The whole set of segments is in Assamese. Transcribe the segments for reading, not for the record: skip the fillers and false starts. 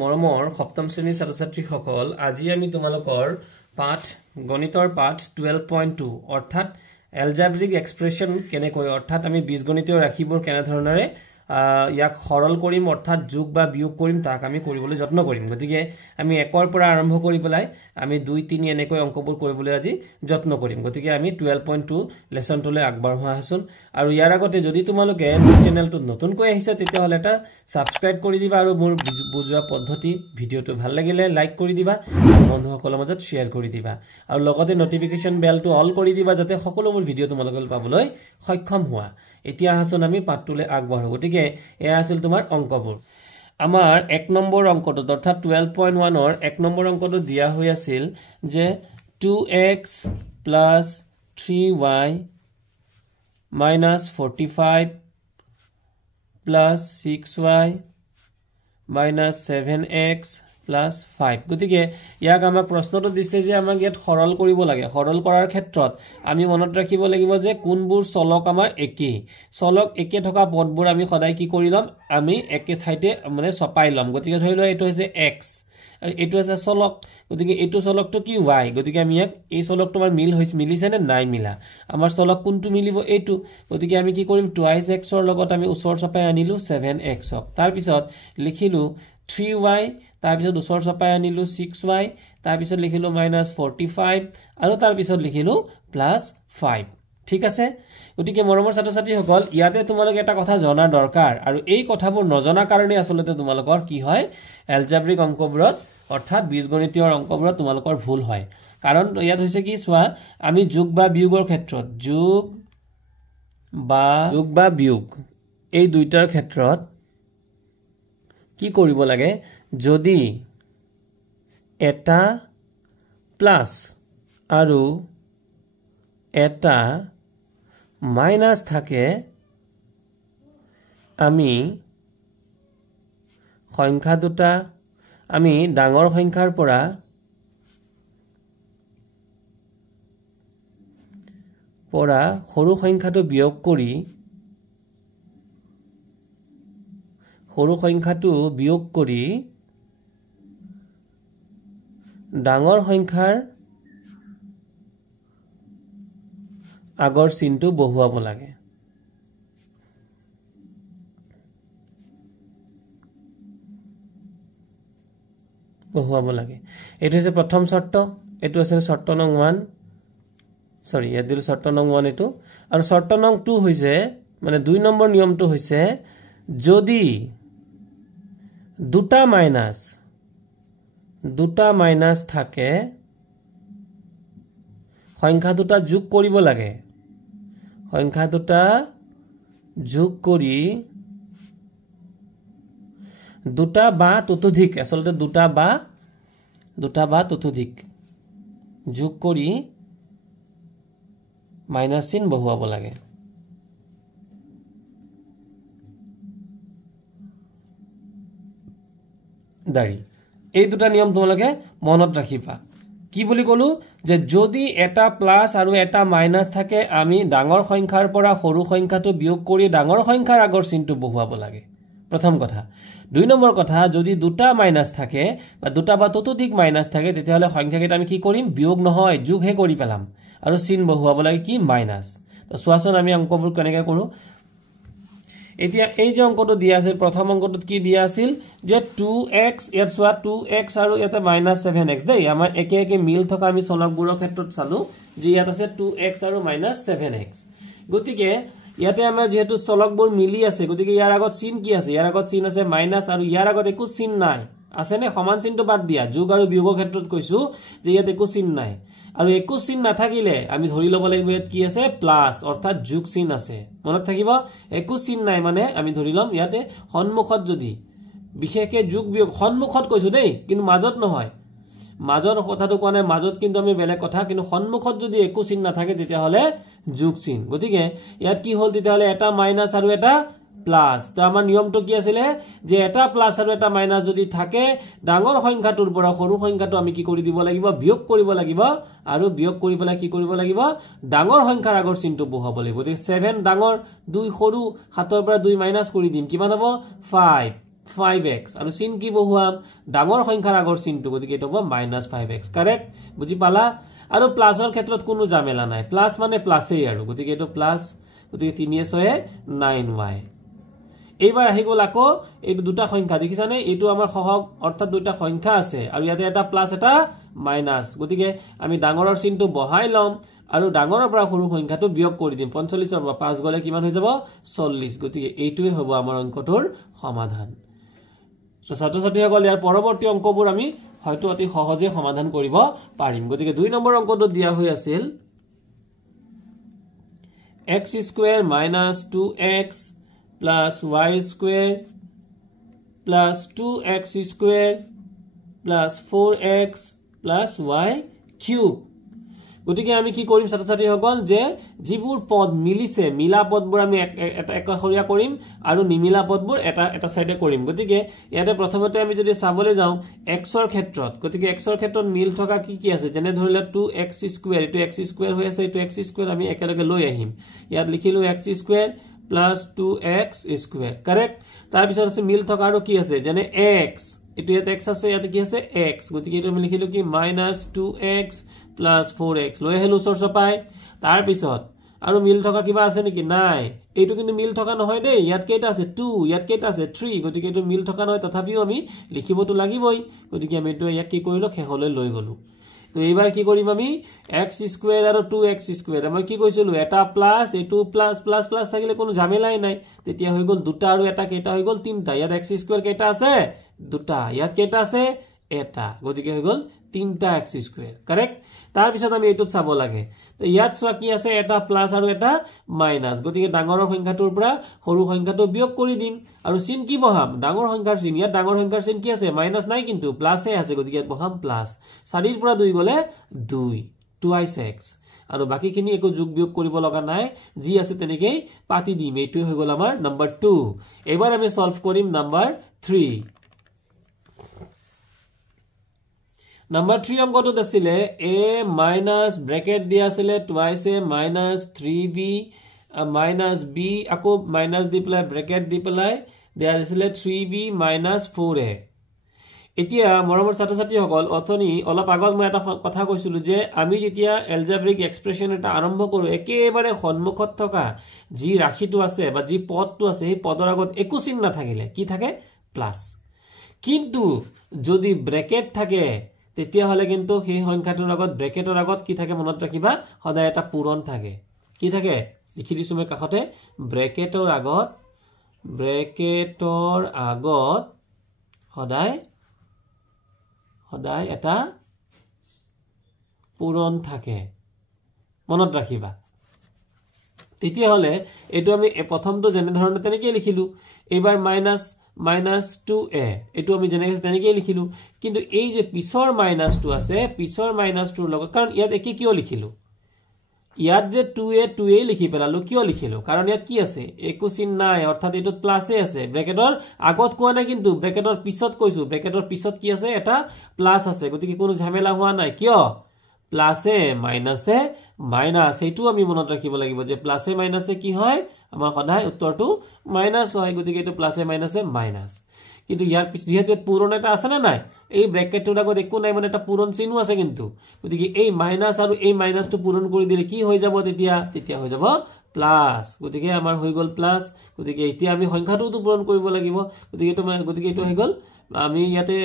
মৰমৰ সপ্তম শ্ৰেণীৰ ছাত্ৰ-ছাত্ৰীসকল আজি আমি তোমালোকৰ পাঠ গণিতৰ পাঠ 12.2 অৰ্থাৎ এলজেব্ৰিক এক্সপ্ৰেছন কেনেকৈ অৰ্থাৎ আমি বীজগণিতীয় ৰাশিবোৰ কেনে ধৰণৰে ইয়াক সৰল কৰিম অৰ্থাৎ যোগ বা বিয়োগ কৰিম তাক আমি কৰিবলৈ যত্ন কৰিম গতিকে আমি 1 ৰ পৰা আৰম্ভ কৰি পেলাই আমি 2 3 এনেকৈ অংকবোৰ কৰিবলৈ আজি যত্ন কৰিম গতিকে আমি 12.2 লেসনটোলৈ আগবাঢ়োৱা হাচোন আৰু ইয়াৰ আগতে যদি তোমালোকে মোৰ চেনেলটো নতুনকৈ আহিছে তেতিয়া হলে এটা সাবস্ক্ৰাইব কৰি দিবা আৰু মোৰ বুজোৱা পদ্ধতি ভিডিওটো ভাল লাগিলে লাইক কৰি দিবা বন্ধুসকলৰ মাজত শেয়াৰ কৰি দিবা আৰু লগতে নটিফিকেশন বেলটো অল কৰি দিবা যাতে সকলোবোৰ ভিডিও তোমালোকে পাবলৈ সক্ষম হোৱা এতিয়া হাচোন আমি পাঠটোলৈ আগবাঢ়ো গতিকে এয়া আছিল তোমাৰ অংকবোৰ আমাৰ 1 নম্বৰ অংকটো অৰ্থাৎ 12.1 ৰ 1 নম্বৰ অংকটো দিয়া হৈ আছিল যে 2x + 3y - 45 + 6y - 7x + 5 গতিকে ইয়াক আমাক প্ৰশ্নটো দিছে যে আমাক ইয়াত সৰল কৰিব লাগে সৰল কৰাৰ ক্ষেত্ৰত আমি মনত ৰাখিব লাগিব যে কোনবোৰ চলক আমাৰ একেই চলক একে থকা পদবোৰ আমি সদায় কি কৰি লম আমি একে ঠাইতে মানে ছপাই লম গতিকে ধৰি লও এটো হৈছে x আৰু এটো আছে চলক গতিকে এটো চলকটো কি y গতিকে আমি ইয়াক এই চলকটো আমাৰ মিলিছে নে নাই মিলা আমাৰ চলক কোনটো মিলিব এটো গতিকে আমি কি কৰিম 2x ৰ লগত আমি ওচৰ ছপাই আনিলো 7x ক তাৰ পিছত লিখিলো 3y তাৰ পিছত ওচৰ ছপাই আনিলো 6y তাৰ পিছত লিখিলো -45 আৰু তাৰ পিছত লিখিলো +5 ঠিক আছে গতিকে মৰমৰ ছাত্ৰ-ছাত্ৰী সকল ইয়াতে তোমালোকে এটা কথা জনা দৰকাৰ আৰু এই কথাবোৰ নজনা কাৰণে আসলতে তোমালোকৰ কি হয় এলজেব্ৰিক অংকবোৰত অৰ্থাৎ বীজগণিতীয় অংকবোৰত তোমালোকৰ ভুল হয় কাৰণ ইয়াত হৈছে কি চোৱা আমি যোগ বা বিয়োগৰ ক্ষেত্ৰত যোগ বা বিয়োগ এই দুইটাৰ ক্ষেত্ৰত কি কৰিব লাগে যদি এটা প্লাস আৰু এটা মাইনাস থাকে আমি সংখ্যা দুটা আমি ডাঙৰ সংখ্যাৰ পৰা সৰু সংখ্যাটো বিয়োগ কৰি ডাঙৰ সংখ্যাৰ আগৰ চিনটো বহুৱাব লাগে এটো হৈছে প্ৰথম শৰ্ত এটো আছে শৰ্ত নং 1 সৰি ইয়াত দিল শৰ্ত নং 1 এটো আৰু শৰ্ত নং 2 হৈছে মানে 2 নম্বৰ নিয়মটো হৈছে যদি দুটা মাইনাস থাকে সংখ্যা দুটা যোগ কৰিব লাগে সংখ্যা দুটা যোগ কৰি দুটা বা ততোধিক আসলতে দুটা বা ততোধিক যোগ কৰি মাইনাস চিন বহুৱাব লাগে দাৰি এই দুটা নিয়ম তোমালোকে মনত ৰাখিবা কি বুলি কলো যে যদি এটা প্লাস আৰু এটা মাইনাস থাকে আমি ডাঙৰ সংখ্যাৰ পৰা সৰু সংখ্যাটো বিয়োগ কৰি ডাঙৰ সংখ্যাৰ আগৰ চিনটো বহুৱাব লাগে প্ৰথম কথা 2 নম্বৰ কথা যদি দুটা মাইনাস থাকে বা দুটা বা ততোধিক মাইনাস থাকে তেতিয়া হলে সংখ্যাকেইটা আমি কি কৰিম বিয়োগ নহয় যোগহে কৰি পেলাম আৰু চিন বহুৱাব লাগে কি মাইনাস তো সোৱাচন আমি অংকবোৰ কেনেকৈ কৰো এতিয়া এই যে অংকটো দিয়া আছে প্ৰথম অংকটোত কি দিয়া আছিল যে 2x ইয়াত সোৱা 2x আৰু ইয়াতে -7x দেই আমাৰ একে একে মিল থকা আমি চলকবোৰৰ ক্ষেত্ৰত চালো যে ইয়াত আছে 2x আৰু -7x গতিকে ইয়াতে আমাৰ যেহেতু চলকবোৰ মিলি আছে গতিকে ইয়াৰ আগত চিন কি আছে ইয়াৰ আগত চিন আছে মাইনাস আৰু ইয়াৰ আগত একো চিন নাই আছে নে সমান চিনটো বাদ দিয়া যোগ আৰু বিয়োগৰ ক্ষেত্ৰত কৈছো যে ইয়াত একো চিন নাই আৰু একো চিন নাথাকিলে আমি ধৰি লব লাগিব ইয়াত কি আছে প্লাস অৰ্থাৎ যোগ চিন আছে মনত থাকিব একো চিন নাই মানে আমি ধৰি লম ইয়াতে সন্মুখত যদি বিশেষকে যোগ বিয়োগ সন্মুখত কৈছো দেই কিন্তু মাজত নহয় মাজৰ কথাটো কোৱা নাই মাজত কিন্তু আমি বেলেগ কথা কিন্তু সন্মুখত যদি একো চিন নাথাকে তেতিয়া হলে যোগ চিন গতিকে ইয়াত কি হল তেতিয়া হলে এটা মাইনাস আৰু এটা প্লাস তো আমাৰ নিয়মটো কি আছিল যে এটা প্লাস আৰু এটা মাইনাস যদি থাকে ডাঙৰ সংখ্যাটোৰ পৰা সৰু সংখ্যাটো আমি কি কৰি দিব লাগিব বিয়োগ কৰিব লাগিব আৰু বিয়োগ কৰি পেলাই কি কৰিব লাগিব ডাঙৰ সংখ্যাৰ আগৰ চিনটো বহুৱাব লাগিব গতিকে 7 ডাঙৰ 2 সৰু 7 ৰ পৰা 2 মাইনাস কৰি দিম কিমান হ'ব 5 5x আৰু চিন কি বহুৱাম ডাঙৰ সংখ্যাৰ আগৰ চিনটো গতিকে এটো হ'ব -5x কাৰেক্ট বুজি পালা আৰু প্লাসৰ ক্ষেত্ৰত কোনো জামেলা নাই প্লাস মানে প্লাসেই আৰু গতিকে এটো প্লাস গতিকে 3 6 9y এইবাৰ আহি গল আকৌ এই দুটা সংখ্যা দেখিছানে এটো আমাৰ সহগ অৰ্থাৎ দুটা সংখ্যা আছে আৰু ইয়াতে এটা প্লাস এটা মাইনাস গতিকে আমি ডাঙৰৰ চিনটো বহাই লম আৰু ডাঙৰৰ পৰা সৰু সংখ্যাটো বিয়োগ কৰি দিম 45 ৰ পৰা 5 গলে কিমান হৈ যাব 40 গতিকে এইটোৱে হ'ব আমাৰ অংকটোৰ সমাধান সো ছাত্ৰ ছাত্ৰীসকল ইয়াৰ পৰৱৰ্তী অংকবোৰ আমি হয়তো অতি সহজে সমাধান কৰিব পাৰিম গতিকে 2 নম্বৰ অংকটো দিয়া হৈ আছিল x square minus 2x plus y square plus 2x square plus 4x plus y cube গতিকে আমি কি কৰিম ছাত্ৰ ছাত্ৰীসকল যে যিবোৰ পদ মিলিছে মিলা পদবোৰ আমি এটা একখৰীয়া কৰিম আৰু নিমিলা পদবোৰ এটা সাইডে কৰিম গতিকে ইয়াতে প্ৰথমতে আমি যদি চাবলৈ যাও x ৰ ক্ষেত্ৰত গতিকে x ৰ ক্ষেত্ৰত মিল থকা কি আছে যেনে ধৰিলে 2x square এটো x square হৈ আছে এটো x square আমি একেলগে লৈ আহিম ইয়াত লিখিলো x square plus 2x square correct তাৰ পিছত আছে মিল থকা আৰু কি আছে যেনে x এটো ইয়াত x আছে ইয়াত কি আছে x গতিকে এটো আমি লিখিলো কি -2x plus 4x লৈ হেলো সৰস পাই তাৰ পিছত আৰু মিল থকা কিবা আছে নেকি নাই এইটো কিন্তু মিল থকা নহয় দেই ইয়াত কেইটা আছে 2 ইয়াত কেইটা আছে 3 গতিকে এটো মিল থকা নহয় তথাপিও আমি লিখিবটো লাগিবই গতিকে আমি এটো ইয়াক কি কৰিলো খেহলৈ লৈ গলো তো এইবাৰ কি কৰিম আমি x square আৰু 2x square মই কি কৈছিলো এটা প্লাস এটো প্লাস প্লাস প্লাস থাকিলে কোনো ঝামেলাই নাই তেতিয়া হৈ গল দুটা আৰু এটা কেইটা হৈ গল তিনটা ইয়াত x square কেইটা আছে দুটা ইয়াত কেইটা আছে এটা গতিকে হৈ গল তিনটা x square কারেক্ট তাৰ পিছত আমি এটো চাব লাগে তো ইয়াত সোৱা কি আছে এটা প্লাস আৰু এটা মাইনাস গতিকে ডাঙৰ সংখ্যাটোৰ পৰা সৰু সংখ্যাটো বিয়োগ কৰি দিম আৰু চিন কি বহাম ডাঙৰ সংখ্যাৰ চিন ইয়াত ডাঙৰ সংখ্যাৰ চিন কি আছে মাইনাস নাই কিন্তু প্লাসে আছে গতিকে ইয়াত বহাম প্লাস 4 ৰ পৰা 2 গলে 2 2x আৰু বাকিখিনি একো যোগ বিয়োগ কৰিব লগা নাই যি আছে তেনেকৈ পাতি দিম এইটো হৈ গল আমাৰ নাম্বাৰ 2 এবাৰ আমি সলভ কৰিম নাম্বাৰ 3 Number 3 অংকটো দিছিলে a minus bracket দিয়া আছিল twice a minus 3b minus b আকৌ minus দি পেলাই bracket দি পেলাই দিয়া আছিল 3b minus 4a এতিয়া মৰমৰ ছাত্ৰ ছাত্ৰীসকল অথনি অলপ আগত মই এটা কথা কৈছিলো যে আমি যেতিয়া এলজেব্ৰিক এক্সপ্ৰেছন এটা আৰম্ভ কৰো একেবাৰে সন্মুখত থকা যি ৰাশিটো আছে বা যি পদটো আছে এই পদৰ আগত একো চিহ্ন নাথাকিলে কি থাকে প্লাস কিন্তু যদি ব্ৰেকেট থাকে তেতিয়া হলে কিন্তু সেই সংখ্যাটোৰ আগত ব্ৰেকেটৰ আগত কি থাকে মনত ৰাখিবা সদায় এটা পূৰণ থাকে কি থাকে লিখি দিছো মই কাখতে ব্ৰেকেটৰ আগত সদায় এটা পূৰণ থাকে মনত ৰাখিবা তেতিয়া হলে এটো আমি প্ৰথমটো যেনে ধৰণে তেনেকৈ লিখিলো এবাৰ -2a এটো আমি যেনেকৈ তেনেকৈ লিখিলো কিন্তু এই যে পিছৰ -2 আছে পিছৰ -2 লগত কাৰণ ইয়াত একে কিয় লিখিলো ইয়াত যে 2a লিখি পেলালো কিয় লিখিলো কাৰণ ইয়াত কি আছে একো চিন নাই অৰ্থাৎ এটো প্লাসে আছে ব্ৰেকেটৰ আগত কোৱা নাই কিন্তু ব্ৰেকেটৰ পিছত কৈছো ব্ৰেকেটৰ পিছত কি আছে এটা প্লাস আছে গতিকে কোনো ঝামেলা হোৱা নাই কিয় প্লাসে মাইনাসে মাইনাস এইটো আমি মনত ৰাখিব লাগিব যে প্লাসে মাইনাসে কি হয় আমাৰ সদায় উত্তৰটো মাইনাস হয় গতিকে এটো প্লাসে মাইনাসে মাইনাস কিন্তু ইয়াৰ পিছ যেহেতু পূৰণ এটা আছে না নাই এই ব্ৰেকেটৰ আগত একো নাই মানে এটা পূৰণ চিহ্ন আছে কিন্তু গতিকে এই মাইনাস আৰু এই মাইনাসটো পূৰণ কৰি দিলে কি হৈ যাব তেতিয়া হৈ যাব প্লাস গতিকে আমাৰ হৈ গল প্লাস গতিকে এতিয়া আমি সংখ্যাটোটো পূৰণ কৰিব লাগিব গতিকে এটো হৈ গল আমি ইয়াতে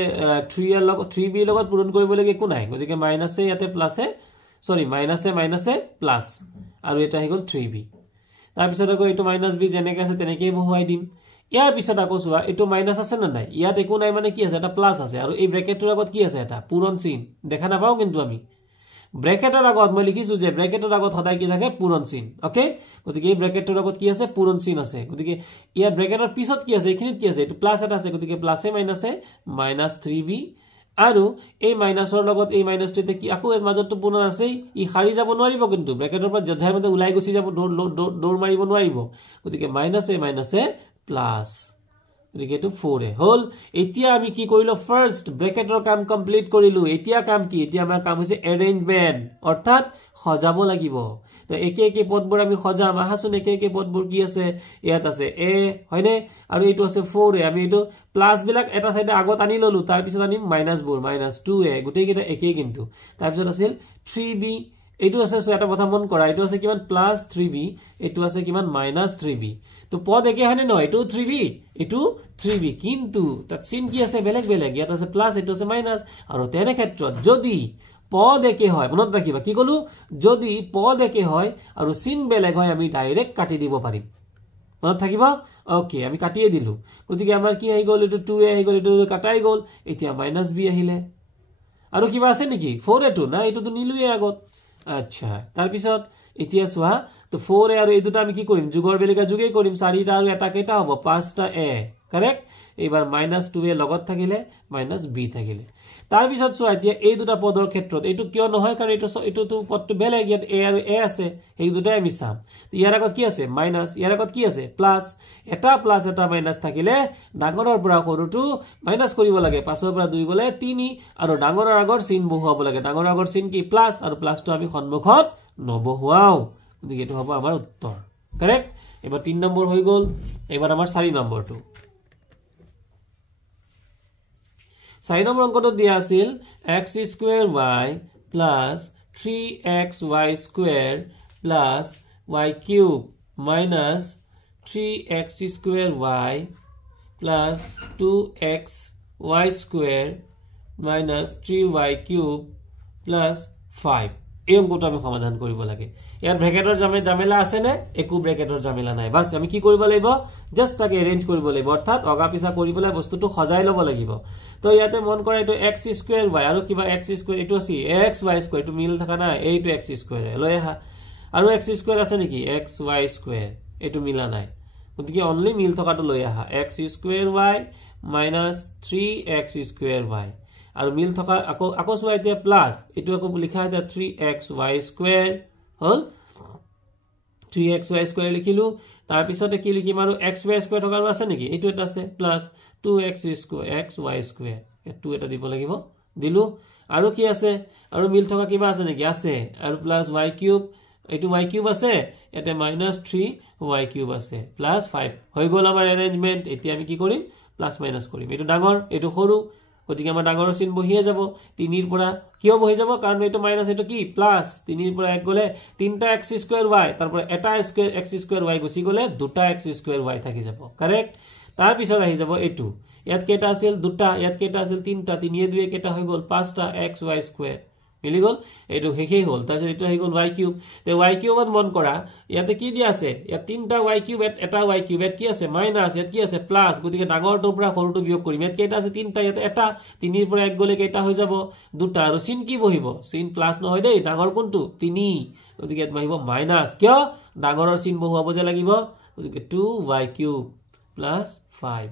3b ৰ লগত পূৰণ কৰিব লাগে একো নাই গতিকে মাইনাসে ইয়াতে প্লাসে সৰি মাইনাসে প্লাস আৰু এটা হৈ গল 3b তাৰ পিছত আকৌ এটো -b যেনেকৈ আছে তেনেকৈ বহুৱাই দিম ইয়াৰ পিছত আকৌ চোৱা এটো মাইনাস আছে না নাই ইয়াত একো নাই মানে কি আছে এটা প্লাস আছে আৰু এই ব্ৰেকেটৰ আগত কি আছে এটা পূৰণ চিহ্ন দেখা নাপাও কিন্তু আমি ব্ৰেকেটৰ আগত মই লিখিছো যে ব্ৰেকেটৰ আগত সদায় কি থাকে পূৰণ চিহ্ন ওকে গতিকে এই ব্ৰেকেটৰ আগত কি আছে পূৰণ চিহ্ন আছে গতিকে ইয়াৰ ব্ৰেকেটৰ পিছত কি আছে এখিনিত কি আছে এটো প্লাস এটা আছে গতিকে প্লাসে মাইনাসে -3b আৰু এই মাইনাসৰ লগত এই মাইনাসটোতে কি আকৌ এৰ মাজতো পূৰণ আছে ই হাৰি যাব নোৱাৰিব কিন্তু ব্ৰেকেটৰ পৰা যধাই মতে উলাই গুছি যাব দৌৰ মাৰিব নোৱাৰিব গতিকে মাইনাসে প্লাস গতিকে এটো 4a হল এতিয়া আমি কি কৰিলো ফাৰ্স্ট ব্ৰেকেটৰ কাম কমপ্লিট কৰিলো এতিয়া কাম কি এতিয়া আমাৰ কাম হৈছে এৰেঞ্জমেন্ট অৰ্থাৎ সজাব লাগিব তো একে একে পদবোৰ আমি সজাম আহাচোন একে একে পদবোৰ কি আছে ইয়াত আছে a হয়নে আৰু এইটো আছে 4a আমি এইটো প্লাস বিলাক এটা সাইডে আগত আনি ললো তাৰ পিছত আনিম মাইনাস বোৰ -2a গুটেই কেটা একে কিন্তু তাৰ পিছত আছিল 3b এইটো আছে সো এটা কথা মন কৰা এইটো আছে কিমান +3b এইটো আছে কিমান -3b তো পদ একে হয়নে নহয় এইটো 3b এইটো 3b কিন্তু তাত চিন কি আছে বেলেগ বেলেগ ইয়াত আছে প্লাস এইটো আছে মাইনাস আৰু তেনে ক্ষেত্ৰত যদি পদ একে হয় মনত ৰাখিবা কি কলো যদি পদ একে হয় আৰু চিন বেলেগ হয় আমি ডাইৰেক্ট কাটি দিব পাৰিম মনত থাকিবা ওকে আমি কাটিয়ে দিলু গতিকে আমাৰ কি হৈ গল এইটো 2a হৈ গল এইটো কাটাই গল এতিয়া -b আহিলে আৰু কিবা আছে নেকি 4a টো না এইটো তো নিলুয়ে আগত আচ্ছা তাৰ পিছত এতিয়া সোৱা তো 4a আৰু এই দুটা আমি কি কৰিম যুগৰ বেলিকা যুগেই কৰিম 4টা আৰু এটা কেটা হ'ব 5টা a কাৰেক্ট এবাৰ -2a লগত থাকিলে -b থাকিলে তাৰ পিছত সোৱা এতিয়া এই দুটা পদৰ ক্ষেত্ৰত এইটো কিয় নহয় কাৰণ এইটো তো পদটো বেলেগ ইয়াত a আৰু a আছে এই দুটাই আমি চাম ইয়াৰ আগত কি আছে মাইনাস ইয়াৰ আগত কি আছে প্লাস এটা প্লাস এটা মাইনাস থাকিলে ডাঙৰৰ পৰা সৰুটো মাইনাস কৰিব লাগে 5ৰ পৰা 2 গলে 3 আৰু ডাঙৰৰ আগৰ চিন বহুৱাব লাগে ডাঙৰৰ আগৰ চিন কি প্লাস আৰু প্লাসটো আমি সন্মুখত নবহুৱাও গতিকে এটো হ'ব আমাৰ উত্তৰ কাৰেক্ট এবাৰ 3 নম্বৰ হৈ গল এবাৰ আমাৰ 4 নম্বৰটো 4 নম্বৰ অংকটো দিয়া আছিল x² y plus 3xy² plus y³ minus 3x² y plus 2xy² minus 3y³ plus 5 এই অংকটো আমি সমাধান কৰিব লাগে ইয়াৰ ব্ৰ্যাকেটৰ জামেলা আছে নে একো ব্ৰ্যাকেটৰ জামেলা নাই বাস আমি কি কৰিব লাগিব জাস্ট তাকে অ্যাৰেঞ্জ কৰিব লাগিব অৰ্থাৎ অগা পিছা কৰিবলৈ বস্তুটো সজাই লব লাগিব তো ইয়াতে মন কৰা এটো x² y আৰু কিবা x² এটো আছে xy² এটো মিল থাকা না এইটো x² লৈ আহা আৰু x² আছে নেকি xy² এটো মিলা নাই গতিকে অনলি মিল থকাটো লৈ আহা x² y minus 3x² y আৰু মিল থকা আকৌ সোৱা এতিয়া প্লাস এটো আকৌ লিখা আছে 3xy² হল 3xy² লিখিলু তাৰ পিছতে কি লিখিম আৰু xy² থকাৰ আছে নেকি এইটো এটা আছে প্লাস 2xy² এটো এটা দিব লাগিব দিলু আৰু কি আছে আৰু মিল থকা কিবা আছে নেকি আছে আৰু প্লাস y³ এইটো y³ আছে এতে -3y³ আছে প্লাস 5 হৈ গল আমাৰ অ্যাৰেঞ্জমেন্ট এতিয়া আমি কি কৰিম প্লাস মাইনাস কৰিম এইটো ডাঙৰ এইটো সৰু গতিকে আমাৰ ডাঙৰৰ চিন বহিয়ে যাব 3 ৰ পৰা কিয় বহি যাব কাৰণ এইটো মাইনাস এইটো কি প্লাস 3 ৰ পৰা 1 গলে 3টা x² y তাৰ পৰা এটা x² y গুছি গলে দুটা x² y থাকি যাব কারেক্ট তাৰ পিছত আহি যাব এইটো ইয়াত কেটা আছিল দুটা ইয়াত কেটা আছিল তিনটা 3 এ 2 কেটা হৈ গল 5টা xy² মিলি গল এইটো হেই হল তাৰ পিছত এইটো হৈ গল y³ তে y³ ত মন কৰা ইয়াতে কি দিয়া আছে ইয়াত তিনটা y³ এটা y³ কি আছে মাইনাস ইয়াত কি আছে প্লাস গতিকে ডাঙৰটোৰ পৰা সৰুটো বিয়োগ কৰিম ইয়াত কেটা আছে তিনটা ইয়াতে এটা 3 ৰ পৰা 1 গলে কেটা হৈ যাব দুটা আৰু চিন কি বহিব চিন প্লাস নহয় দেই ডাঙৰ কোনটো 3 গতিকে ইয়াত বহিব মাইনাস কিয় ডাঙৰৰ চিন বহুৱাব যে লাগিব গতিকে 2y³ plus 5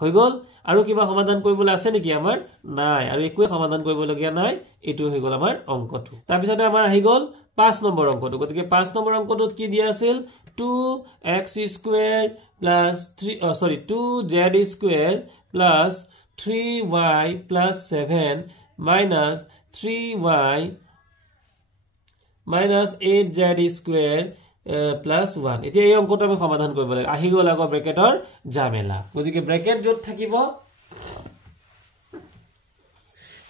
হৈ গল আৰু কিবা সমাধান কৰিবলৈ আছে নেকি আমাৰ নাই আৰু একোৱে সমাধান কৰিব লগিয়া নাই এটো হৈ গল আমাৰ অংকটো তাৰ পিছতে আমাৰ আহি গল 5 নম্বৰ অংকটো গতিকে 5 নম্বৰ অংকটোত কি দিয়া আছিল 2x² plus 2z² plus 3y plus 7 minus 3y minus 8z² plus 1 এতিয়া এই অংকটো আমি সমাধান কৰিব লাগে আহি গল আগৰ ব্ৰ্যাকেটৰ জামেলা গতিকে ব্ৰ্যাকেট যত থাকিব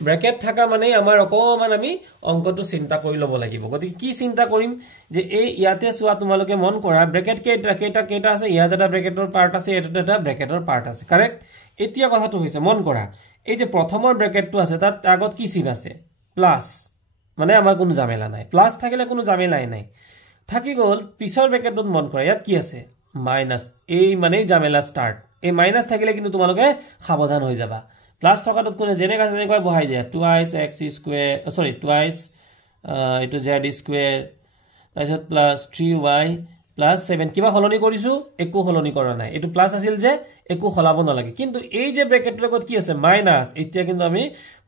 ব্ৰ্যাকেট থাকা মানে আমাৰ অকমান আমি অংকটো চিন্তা কৰি লব লাগিব গতিকে কি চিন্তা কৰিম যে এই ইয়াতে সোৱা তোমালোকে মন কৰা ব্ৰ্যাকেট কেটা আছে ইয়াত এটা ব্ৰ্যাকেটৰ পাৰ্ট আছে এটা এটা ব্ৰ্যাকেটৰ পাৰ্ট আছে কাৰেক্ট এতিয়া কথাটো হৈছে মন কৰা এই যে প্ৰথমৰ ব্ৰ্যাকেটটো আছে তাত আগত কি চিন আছে প্লাস মানে আমাৰ কোনো জামেলা নাই প্লাস থাকিলে কোনো জামেলাই নাই থাকি গল পিছৰ ব্ৰ্যাকেটত মন কৰা ইয়াত কি আছে মাইনাস এই মানে জামেলা স্টার্ট এই মাইনাস থাকিলে কিন্তু তোমালোকে সাবধান হৈ যাবা প্লাস থকাটোত কোনে জেনেকা জেনেকৈ বহাই দিয়া 2x² সরি 2x এটো z² তাৰপিছত প্লাস 3y প্লাস 7 কিবা হলনি কৰিছো একো হলনি কৰা নাই এটো প্লাস আছিল যে একো হলাব নালাগে কিন্তু এই যে ব্ৰ্যাকেটৰ লগত কি আছে মাইনাস এতিয়া কিন্তু আমি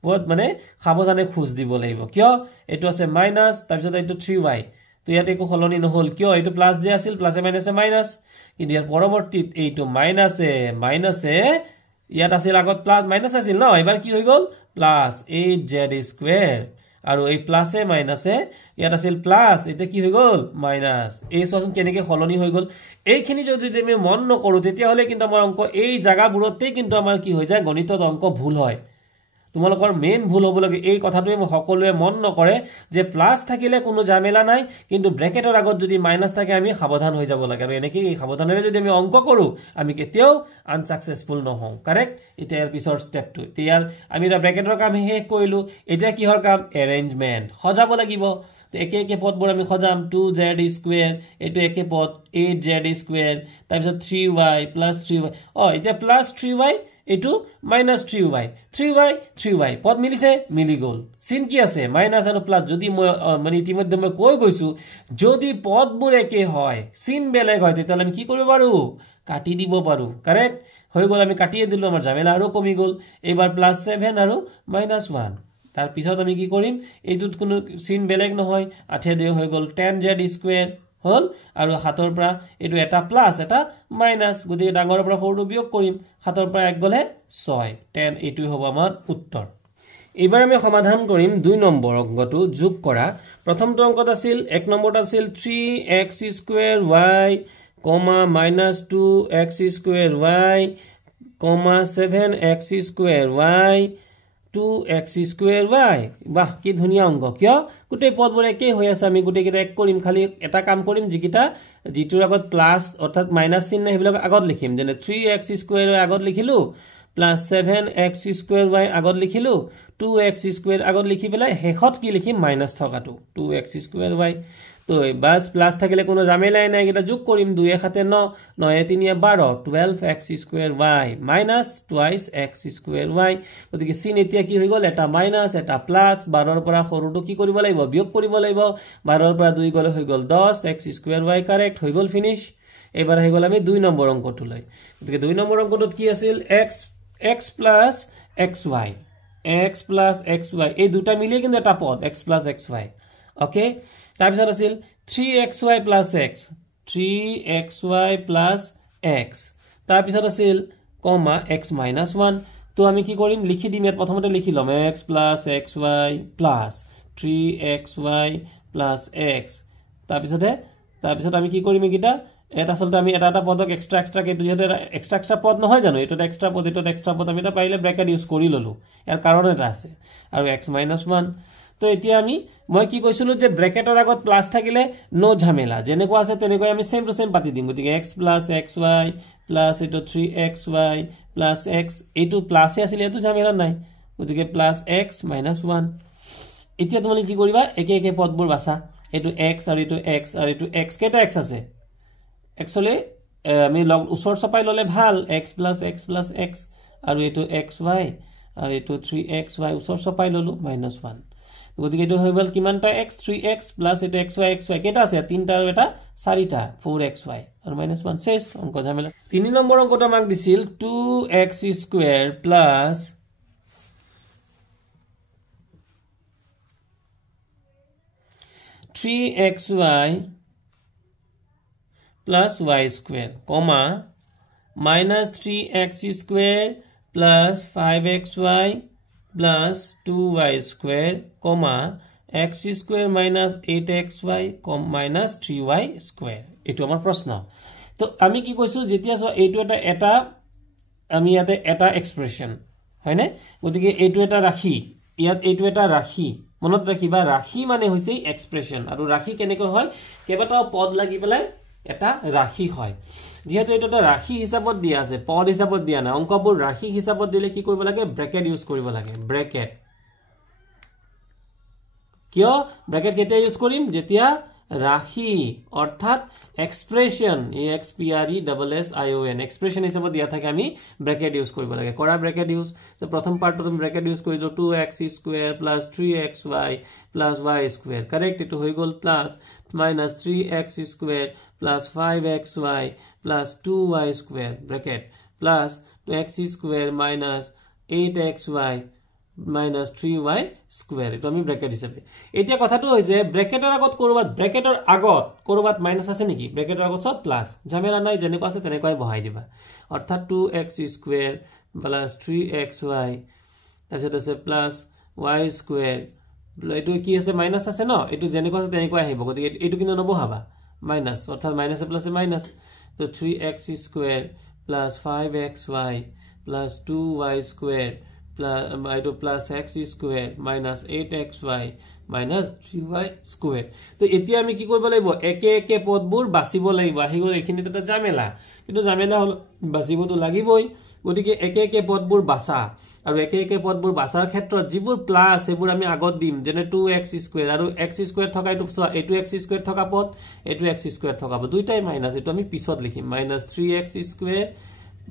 বহুত মানে সাবধানে খুজ দিব লাগিব কিয় এটো আছে মাইনাস তাৰপিছত এটো 3y তো ইয়াতে একো হলনি নহল কিয় এটো প্লাস যে আছিল প্লাসে মাইনাসে মাইনাস কিন্তু ইয়াৰ পৰৱৰ্তীত এইটো মাইনাসে ইয়াত আছিল আগত প্লাস মাইনাস আছিল ন এবাৰ কি হৈ গল প্লাস 8z² আৰু এই প্লাসে মাইনাসে ইয়াত আছিল প্লাস এটা কি হৈ গল মাইনাস এই সচন কেনেকে হলনি হৈ গল এইখিনি যদি আমি মন নকৰো তেতিয়া হলে কিন্তু আমাৰ অংক এই জায়গাবোৰতে কিন্তু আমাৰ কি হৈ যায় গণিতত অংক ভুল হয় তোমালোকৰ মেইন ভুল হ'ব লাগে এই কথাটোৱে সকলোৱে মন নকৰে যে প্লাস থাকিলে কোনো ঝামেলা নাই কিন্তু ব্ৰেকেটৰ আগত যদি মাইনাস থাকে আমি সাৱধান হৈ যাব লাগে আৰু এনেকৈ সাৱধানেৰে যদি আমি অংক কৰো আমি কেতিয়াও আনসাকসেসফুল নহওঁ কাৰেক্ট এটা ইয়াৰ পিছৰ ষ্টেপটো ইয়াৰ আমি এটা ব্ৰেকেটৰ কাম শেষ কৰিলো এতিয়া কিহৰ কাম এৰেঞ্জমেন্ট সজাব লাগিব একে একে পদবোৰ আমি সজাম 2z² এটো একে পদ 8z² তাৰপিছত 3y + 3y এতিয়া +3y এটো -3y 3y পদ মিলিছে মিলি গল চিন কি আছে মাইনাস আৰু প্লাস যদি মই মানে ইতিমধ্যে মই কৈ গৈছো যদি পদবোৰ একে হয় চিন বেলেগ হয় তেতিয়ালে আমি কি কৰিব পাৰো কাটি দিব পাৰো কাৰেক্ট হৈ গল আমি কাটিয়ে দিলো আমাৰ ঝামেলা আৰু কমি গল এবাৰ +7 আৰু -1 তাৰ পিছত আমি কি কৰিম এইটোত কোনো চিন বেলেগ নহয় 8 2 হৈ গল 10z² হল আৰু হাতৰ পৰা এটো এটা প্লাস এটা মাইনাস গতি ডাঙৰৰ পৰা সৰুটো বিয়োগ কৰিম হাতৰ পৰা এক গলে 6 10 এটো হ'ব আমাৰ উত্তৰ এবাৰ আমি সমাধান কৰিম 2 নম্বৰ অংকটো যোগ কৰা প্ৰথমটো অংকত আছিল 1 নম্বৰত আছিল 3x² y, -2x² y, 7x² y, 2x² y বাহ কি ধুনিয়া অংক কিয় গুটে পদবোৰ একে হৈ আছে আমি গুটে কেটা এক কৰিম খালি এটা কাম কৰিম যিকিটা জিটোৰ আগত প্লাস অৰ্থাৎ মাইনাস চিহ্ন হেবিলাক আগত লিখিম যেনে 3x² y আগত লিখিলো +7x² y আগত লিখিলো 2x² আগত লিখি পেলাই হেখত কি লিখিম মাইনাস থকাটো 2x² y তো বাস প্লাস থাকিলে কোনো ঝামেলাই নাই এটা যোগ কৰিম 2 এ 7 9 9 এ 3 এ 12 12x² y minus twice x² y গতিকে চিন এতিয়া কি হৈ গল এটা মাইনাস এটা প্লাস 12 ৰ পৰা সৰুটো কি কৰিব লাগিব বিয়োগ কৰিব লাগিব 12 ৰ পৰা 2 গলে হৈ গল 10 x² y কাৰেক্ট হৈ গল ফিনিশ এবাৰ হৈ গল আমি 2 নম্বৰ অংকটো লৈ গতিকে 2 নম্বৰ অংকটোত কি আছিল x plus xy x plus xy এই দুটা মিলিয়ে কিন্তু এটা পদ x plus xy ওকে তাৰপিছত আছিল 3xy plus x 3xy plus x তাৰপিছত আছিল কমা x minus 1 তো আমি কি কৰিম লিখি দিম ইয়াত প্ৰথমতে লিখি লম x plus xy plus 3xy plus x তাৰপিছত আমি কি কৰিম একিটা এটা আসলতে আমি এটা পদক এক্সট্ৰা কে যেটা এক্সট্ৰা পদ নহয় জানো এটা এক্সট্ৰা পদ আমি এটা পাইলে ব্ৰ্যাকেট ইউজ কৰি ললো ইয়াৰ কাৰণ এটা আছে আৰু x minus 1 তো এতিয়া আমি মই কি কৈছিলো যে ব্ৰ্যাকেটৰ আগত প্লাস থাকিলে নো ঝামেলা যেনেকুৱা আছে তেনেকৈ আমি সেম টু সেম পাতি দিম গতিকে x plus xy plus এটো 3xy plus x এটো প্লাস আছিল এটো ঝামেলা নাই গতিকে plus x minus 1 এতিয়া তুমি কি কৰিবা একে একে পদবোৰ বাছা এটো x আৰু এটো x আৰু এটো x কেটা x আছে actually আমি লগ উসৰ সপাই ললে ভাল x plus x আৰু এটো xy আৰু এটো 3xy উসৰ সপাই ললো -1 গতিকে এটো হৈ গল কিমানটা x 3x plus এটো xy কেটা আছে তিনটা আৰু এটা চাৰিটা 4xy আৰু -1 শেষ অংক ঝামেলা 3 নম্বৰ অংকটো আমাক দিছিল 2x² plus 3xy plus y square, comma, minus 3x square plus 5xy plus 2y square, comma, x square minus 8xy, minus 3y square. এটো আমাৰ প্ৰশ্ন তো আমি কি কৈছো যেতিয়া এইটো এটা আমি ইয়াতে এটা এক্সপ্ৰেশন হয়নে গতিকে এইটো এটা ৰাখি ইয়াত এইটো এটা ৰাখি মনত ৰাখিবা ৰাখি মানে হৈছে এক্সপ্ৰেশন আৰু ৰাখি কেনেকৈ হয় কেবাটাও পদ লাগি পেলাই এটা ৰাখি হয় যেহেতু এটা ৰাখি হিচাপত দিয়া আছে পদ হিচাপত দিয়া না অংকবোৰ ৰাখি হিচাপত দিলে কি কৰিব লাগে ব্ৰ্যাকেট ইউজ কৰিব লাগে ব্ৰ্যাকেট কিয় ব্ৰ্যাকেট কেতিয়া ইউজ কৰিম যেতিয়া ৰাখি অৰ্থাৎ এক্সপ্ৰেশন expression এক্সপ্ৰেশন হিচাপত দিয়া থাকে আমি ব্ৰ্যাকেট ইউজ কৰিব লাগে কৰা ব্ৰ্যাকেট ইউজ তো প্ৰথম পাৰ্টটো তুমি ব্ৰ্যাকেট ইউজ কৰিলো 2x² plus 3xy plus y square correct এটো হৈ গল plus minus 3x² plus 5xy plus 2y square bracket plus 2x² minus 8xy minus 3y square এটো আমি ব্র্যাকেট হিচাপে এতিয়া কথাটো হৈছে ব্ৰ্যাকেটৰ আগত কৰবাত মাইনাস আছে নেকি ব্ৰ্যাকেটৰ আগত সব প্লাস ঝামেলা নাই যেনেকুৱা আছে তেনেকুৱাই বহাই দিবা অৰ্থাৎ 2x² plus 3xy তাৰপিছত আছে plus y square এইটো কি আছে মাইনাস আছে ন এইটো যেনেকুৱা আছে তেনেকুৱা আহিব গতিকে এইটো কিন্তু নবহাবা মাইনাস অৰ্থাৎ মাইনাস প্লাস মাইনাস তো 3x square plus 5xy plus 2y square plus এইটো plus x square minus 8xy minus 3y square তো এতিয়া আমি কি কৰিব লাগিব একে একে পদবোৰ বাছিব লাগিব আহি গল এখিনিতে এটা জামেলা কিন্তু জামেলা হল বাছিবটো লাগিবই গতিকে একে একে পদবোৰ বাছা আৰু একে একে পদবোৰ বাছাৰ ক্ষেত্ৰত যিবোৰ প্লাস এবোৰ আমি আগত দিম যেনে 2x স্কয়াৰ আৰু x স্কয়ার থকা এটো x স্কয়ার থকা পদ এটো x স্কয়ার থকা পদ দুইটাই মাইনাস এটো আমি পিছত লিখিম minus 3x square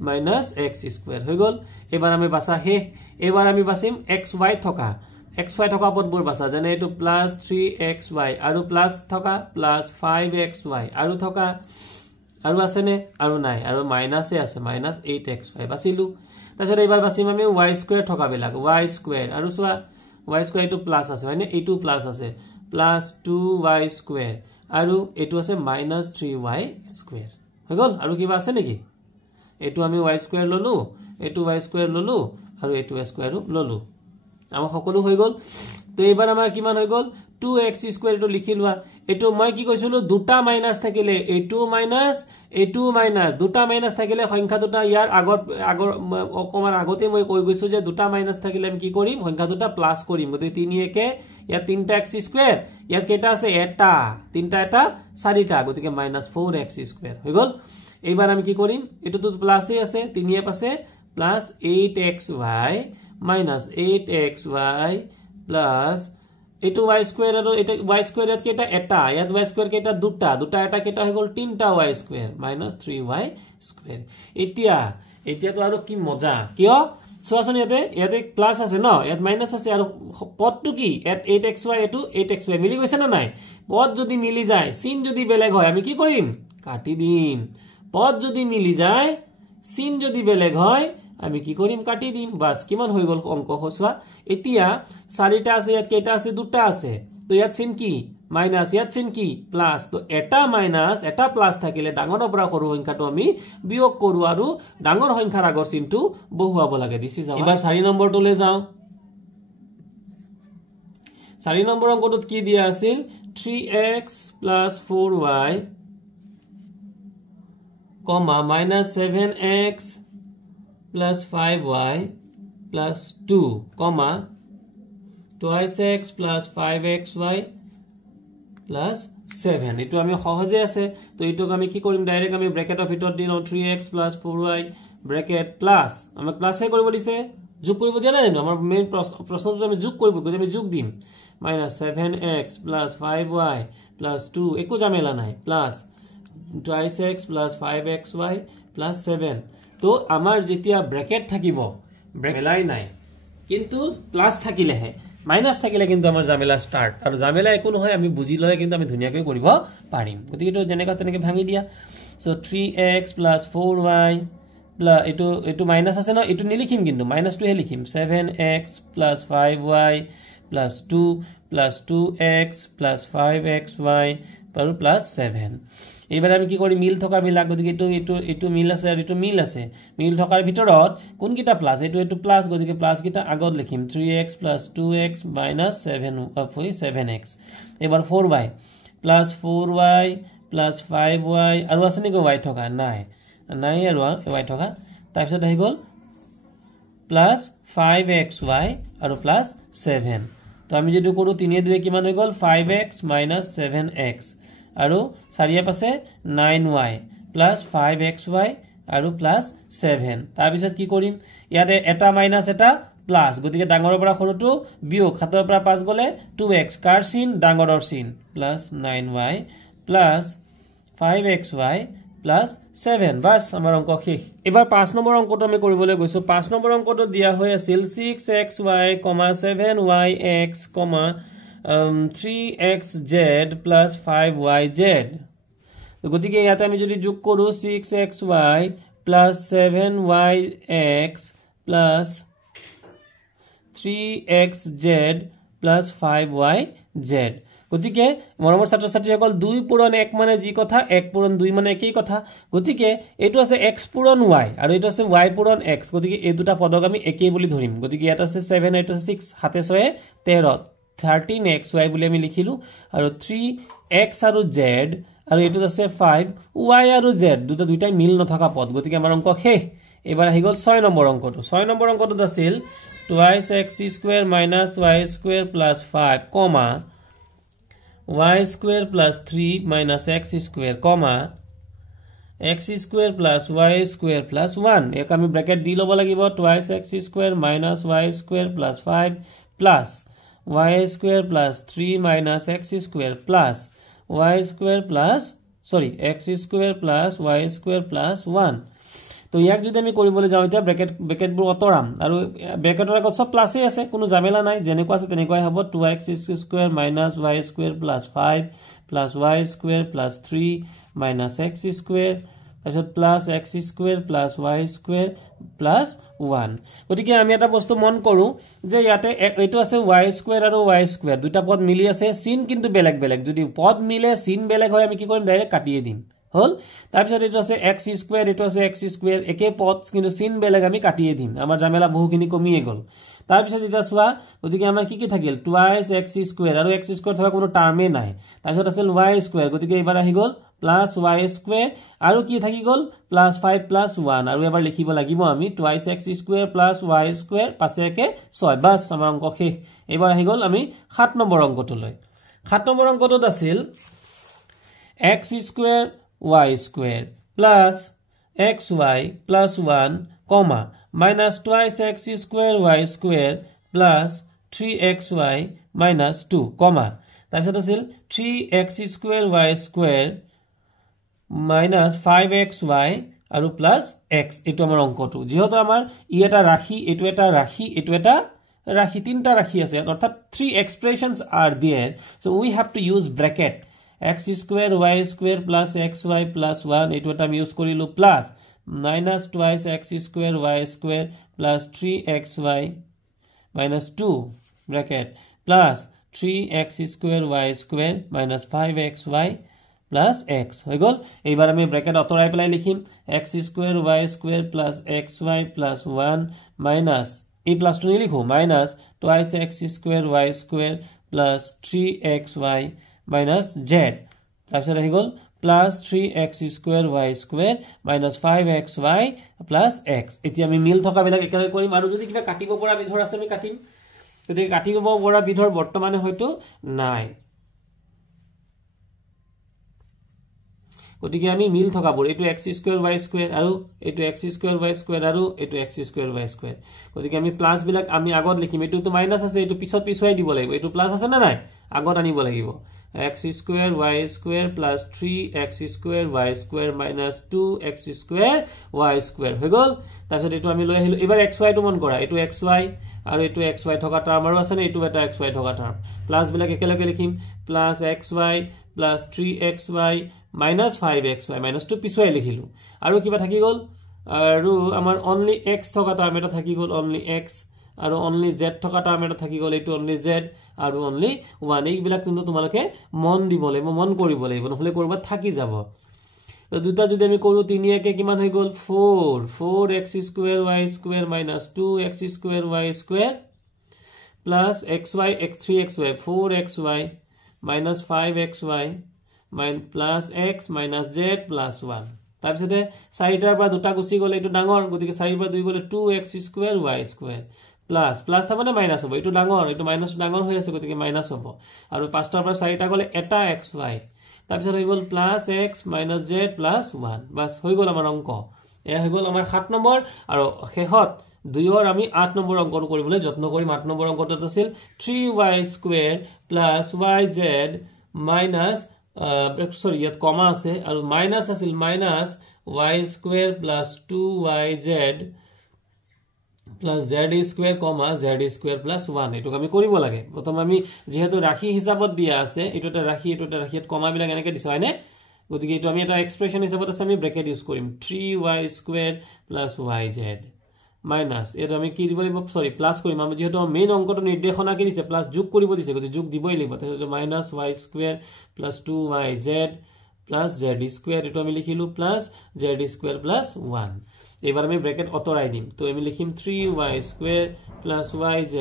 minus x square হৈ গল এবাৰ আমি বাছা হে এবাৰ আমি বাছিম xy থকা xy থকা পদবোৰ বাছা যেনে এটো প্লাস 3xy আৰু প্লাস থকা প্লাস 5xy আৰু থকা আৰু আছে নে আৰু নাই আৰু মাইনাসে আছে মাইনাস 8xy বাছিলু তাছতে এবাৰ বাছিম আমি y স্কয়াৰ থকা বেলাক y স্কয়াৰ আৰু সোয়া y স্কয়ার এটো প্লাস আছে মানে এটো প্লাস আছে প্লাস 2y স্কয়ার আৰু এটো আছে মাইনাস 3y স্কয়াৰ হৈ গল আৰু কিবা আছে নেকি এটো আমি y স্কয়াৰ ললো এটো y স্কয়াৰ ললো আৰু এটো y স্কয়াৰ ললো আমাৰ সকলো হৈ গল তো এবাৰ আমাৰ কিমান হৈ গল 2x স্কয়াৰ এটো লিখি লোৱা এটো মই কি কৈছিলো দুটা মাইনাস থাকিলে এটো মাইনাস দুটা মাইনাস থাকিলে সংখ্যা দুটা ইয়াৰ আগৰ অকমান আগতে মই কৈ গৈছো যে দুটা মাইনাস থাকিলে আমি কি কৰিম সংখ্যা দুটা প্লাস কৰিম গতি 3 একে ইয়াত 3টা x স্কয়ার ইয়াত কেটা আছে এটা 3টা এটা 4টা গতিকে -4x স্কয়ার হৈ গল এইবাৰ আমি কি কৰিম এটো তো প্লাসই আছে 3 এ পাছে plus 8xy minus 8xy plus এটো y স্কয়ার আৰু এটা y স্কয়ার ইয়াত কেটা এটা ইয়াত y স্কয়ার কেটা দুটা এটা কেটা হৈ গল 3টা y square minus 3y square এতিয়া তো আৰু কি মজা কিয় সোয়াসন ইয়াতে প্লাস আছে ন ইয়াত মাইনাস আছে আৰু পদটো কি ইয়াত 8xy এটো 8xy মিলি গৈছে না নাই পদ যদি মিলি যায় চিন যদি বেলেগ হয় আমি কি কৰিম কাটি দিম পদ যদি মিলি যায় চিন যদি বেলেগ হয় আমি কি কৰিম কাটি দিম বাস কিমান হৈ গল অংক হসৱা এতিয়া 4টা আছে ইয়াত কেটা আছে দুটা আছে তো ইয়াত চিন কি মাইনাস ইয়াত চিন কি প্লাস তো এটা মাইনাস এটা প্লাস থাকিলে ডাঙৰ পৰা সৰু সংখ্যাটো আমি বিয়োগ কৰো আৰু ডাঙৰ সংখ্যাৰ আগৰ চিনটো বহুৱাব লাগে দিছ ইজ এবাৰ 4 নম্বৰটো লৈ যাও 4 নম্বৰ অংকটোত কি দিয়া আছিল 3x + 4y, -7x plus 5y plus 2, twice x plus 5xy plus 7. Ito ami সহজে আছে তো ইটোক আমি কি কৰিম ডাইৰেক্ট আমি ব্ৰ্যাকেটৰ ভিতৰত দিম 3x plus 4y bracket plus আমি প্লাসে কৰিব দিছে যোগ কৰিব দিয়া নাই আমাৰ মেইন প্ৰশ্নটো আমি যোগ কৰিব গতি আমি যোগ দিম -7x plus 5y plus 2 একো জামেলা নাই plus twice x plus 5xy plus 7. তো আমাৰ যেতিয়া ব্ৰ্যাকেট থাকিব ব্ৰ্যাকেলাই নাই কিন্তু প্লাস থাকিলেহে মাইনাস থাকিলে কিন্তু আমাৰ জামেলা স্টাৰ্ট আৰু জামেলা একো নহয় আমি বুজি লয় কিন্তু আমি ধুনিয়াকৈ কৰিব পাৰিম গতিকে এটো যেনেকা তেনেকে ভাঙি দিয়া so 3x plus 4y plus এটো মাইনাস আছে ন এটো নিলিখিম কিন্তু -2 হে লিখিম 7x plus 5y plus 2 plus 2x plus 5xy plus 7. এইবাৰ আমি কি কৰি মিল থকা মিলা গতিকে এটো মিল আছে আৰু এটো মিল আছে মিল থকাৰ ভিতৰত কোন কিটা প্লাস এটো প্লাস গতিকে প্লাস কিটা আগত লিখিম 3x plus 2x minus 7x. এবাৰ 4y plus 4y plus 5y আৰু আছে নেকি y থকা নাই আৰু y থকা তাৰপিছত আহি গল plus 5xy আৰু plus 7. তো আমি যদি কৰো 3 এ 2 কিমান হৈ গল 5x minus 7x আৰু 4 এ পাছে 9y plus 5xy আৰু plus 7. তাৰ পিছত কি কৰিম ইয়াতে এটা মাইনাস এটা প্লাস গতিকে ডাঙৰৰ পৰা সৰুটো বিয়োগ হাতৰ পৰা 5 গলে 2x কাৰ চিন ডাঙৰৰ চিন plus 9y plus 5xy plus 7 বাস আমাৰ অংক শেষ এবাৰ 5 নম্বৰ অংকটো আমি কৰিবলৈ গৈছো 5 নম্বৰ অংকটো দিয়া হৈ আছিল 6xy, 7yx, 3xz plus 5yz. গতিকে ইয়াতে আমি যদি যোগ কৰো 6xy plus 7yx plus 3xz plus 5yz. গতিকে মৰমৰ ছাত্ৰ ছাত্ৰীসকল 2 পূৰণ 1 মানে যি কথা 1 পূৰণ 2 মানে একেই কথা গতিকে এটো আছে x পূৰণ y আৰু এটো আছে y পূৰণ x গতিকে এই দুটা পদক আমি একেই বুলি ধৰিম গতিকে এটা আছে 7 এটা আছে 6 হাতে 6 13 13xy বুলি আমি লিখিলো আৰু 3x আৰু z আৰু এটো আছে 5y আৰু z দুটাই মিল নথকা পদ গতিকে আমাৰ অংক শেষ এবাৰ আহি গল 6 নম্বৰ অংকটো 6 নম্বৰ অংকটো আছিল 2x square minus y square plus 5 comma y square plus 3 minus x square comma x square plus y square plus 1 ek ami bracket di lobo lagibo twice x square minus y square plus 5 plus y square plus 3 minus x square plus y square plus x square plus y square plus 1 তো ইয়াক যদি আমি কৰিবলৈ যাও এটা ব্ৰ্যাকেট বোৰ অতৰাম আৰু ব্ৰ্যাকেটৰ আগত সব প্লাসে আছে কোনো জামেলা নাই যেনেকুৱা আছে তেনেকুৱাই হ'ব 2x square minus y square plus 5 plus y square plus 3 minus x square তাৰপিছত plus x square plus y square plus 1 গতিকে আমি এটা বস্তু মন কৰো যে ইয়াতে এটো আছে y square আৰু y square দুটা পদ মিলি আছে চিন কিন্তু বেলেগ বেলেগ যদি পদ মিলে চিন বেলেগ হয় আমি কি কৰিম ডাইৰেক্ট কাটিয়ে দিম হল তাৰপিছত এটো আছে x square এটো আছে x square একে পদ কিন্তু চিন বেলেগ আমি কাটিয়ে দিম আমাৰ জামেলা বহুখিনি কমিয়ে গল তাৰপিছত এটা সোৱা গতিকে আমাৰ কি থাকিল twice x square আৰু x square থকা কোনো টাৰ্মে নাই তাৰপিছত আছিল y square গতিকে এবাৰ আহি গল plus y square আৰু কি থাকি গল plus 5 plus 1 আৰু এবাৰ লিখিব লাগিব আমি twice x square plus y square পাছে একে 6 বাস আমাৰ অংক শেষ এবাৰ আহি গল আমি 7 নম্বৰ অংকটোলৈ 7 নম্বৰ অংকটোত আছিল x square y square plus xy plus 1 comma minus twice x square y square plus 3xy minus 2 comma তাৰপিছত আছিল 3x square y square minus 5xy আৰু plus x এটো আমাৰ অংকটো যেহেতু আমাৰ ই এটা ৰাখি এটো এটা ৰাখি এটো এটা ৰাখি তিনটা ৰাখি আছে অৰ্থাৎ 3 expressions are there so we have to use bracket x square y square plus xy plus 1 এটো এটা আমি ইউজ কৰিলো plus minus twice x square y square plus 3xy minus 2 bracket plus 3x square y square minus 5xy plus x হৈ গল এইবাৰ আমি ব্ৰ্যাকেট অতৰাই পেলাই লিখিম x square y square plus xy plus 1 minus এই প্লাস টু লিখো minus twice x square y square plus 3xy minus z তাৰপিছত আহি গল plus 3x square y square minus 5xy plus x এতিয়া আমি মিল থকা বিলাক একেলগে কৰিম আৰু যদি কিবা কাটিব পৰা বিধৰ আছে আমি কাটিম যদি কাটিব পৰা বিধৰ বৰ্তমানে হয়তো নাই গতিকে আমি মিল থকাবোৰ এটো x square y square আৰু এটো x square y square আৰু এটো x square y square গতিকে আমি প্লাস বিলাক আমি আগত লিখিম এটো তো মাইনাস আছে এটো পিছত পিছুৱাই দিব লাগিব এটো প্লাস আছে না নাই আগত আনিব লাগিব x square y square plus 3x square y square minus 2x square y square হৈ গল তাৰপিছত এটো আমি লৈ আহিলো এবাৰ xy টো মন কৰা এটো xy আৰু এটো xy থকা টাৰ্ম আৰু আছে না এটো এটা xy থকা টাৰ্ম প্লাস বিলাক একেলগে লিখিম plus xy plus 3xy minus 5xy minus 2 পিছুৱাই লিখিলো আৰু কিবা থাকি গল আৰু আমাৰ only x থকা টাৰ্ম এটা থাকি গল only x আৰু only z থকা টাৰ্ম এটা থাকি গল এটো only z আৰু only 1 এই বিলাক কিন্তু তোমালকে মন দিব লাগিব মন কৰিব লাগিব নহলে কৰবাত থাকি যাব দুটা যদি আমি কৰো 3 একে কিমান হৈ গল 4x square y square minus 2x square y square plus xy x3xy 4xy minus 5xy plus x minus z plus 1 তাৰপিছতে 4টাৰ পৰা দুটা গুছি গলে এটো ডাঙৰ গতিকে 4 পৰা 2 গলে 2x square y square plus থাবনে মাইনাস হ'ব এটো ডাঙৰ এটো মাইনাস ডাঙৰ হৈ আছে গতিকে মাইনাস হ'ব আৰু 5টাৰ পৰা 4টা গলে এটা xy তাৰপিছত হৈ গল plus x minus z plus 1 বাস হৈ গল আমাৰ অংক এয়া হৈ গল আমাৰ 7 নম্বৰ আৰু শেষত দুইৰ আমি 8 নম্বৰ অংকটো কৰিবলৈ যত্ন কৰিম 8 নম্বৰ অংকটো আছিল 3y square plus yz minus sorry ইয়াত কমা আছে আৰু মাইনাস আছিল minus y square plus 2yz plus z square comma z square plus 1 এটো আমি কৰিব লাগে প্ৰথম আমি যেহেতু ৰাখি হিচাপত দিয়া আছে এটোটা ৰাখিত কমা বিলাক এনেকে দিছ হয়নে গতিকে এটো আমি এটা এক্সপ্ৰেশন হিচাপত আছে আমি ব্ৰ্যাকেট ইউজ কৰিম 3y square plus yz minus এটো আমি কি দিব লাগিব সরি প্লাস কৰিম আমি যেহেতু মেইন অংকটো নিৰ্দেশনা কি দিছে প্লাস যোগ কৰিব দিছে গতি যোগ দিবই লাগিব তাহলে minus y square plus 2yz plus z square এটো আমি লিখিলো plus z square plus 1 এইবাৰ আমি ব্ৰেকেট অতৰাই দিম তো আমি লিখিম 3y² + yz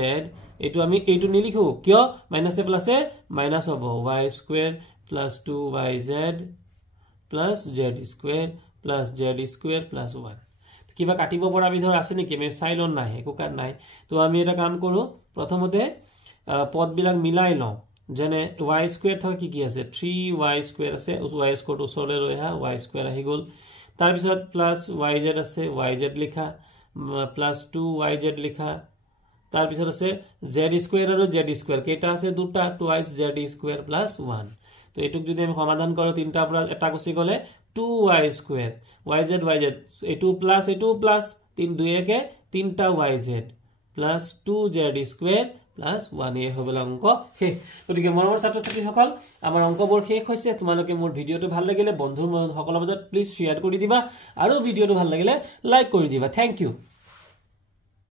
এইটো আমি এইটো নিলিখো কিয় মাইনাসে প্লাসে মাইনাস হ'ব y² + 2yz + z² + z² + 1 কিবা কাটিব পৰা বিধৰ আছে নেকি আমি চাইলন নাই একো কাট নাই তো আমি এটা কাম কৰো প্ৰথমতে পদ বিলাক মিলাই লওঁ যেনে y² থকা কি আছে 3y² আছে y² টো ওচৰলৈ লৈ আহা y² আহি গল তাৰ পিছত প্লাস yz আছে yz লিখা প্লাস 2yz লিখা তাৰ পিছত আছে z² আৰু z² কেইটা আছে দুটা twice z² + 1 তো এটুক যদি আমি সমাধান কৰো তিনটা পৰা এটা গুছি গলে 2y² yz এইটো প্লাস 3 2 কে তিনটা yz প্লাস 2z² + 1 এ হবল অঙ্ক হে গতিকে মৰমৰ ছাত্ৰ ছাত্ৰী সকল আমাৰ অঙ্কবোৰ শেষ হৈছে তোমালোকে মোৰ ভিডিওটো ভাল লাগিলে বন্ধুৰ সকলৰ মাজত প্লিজ শেয়াৰ কৰি দিবা আৰু ভিডিওটো ভাল লাগিলে লাইক কৰি দিবা থ্যাংক ইউ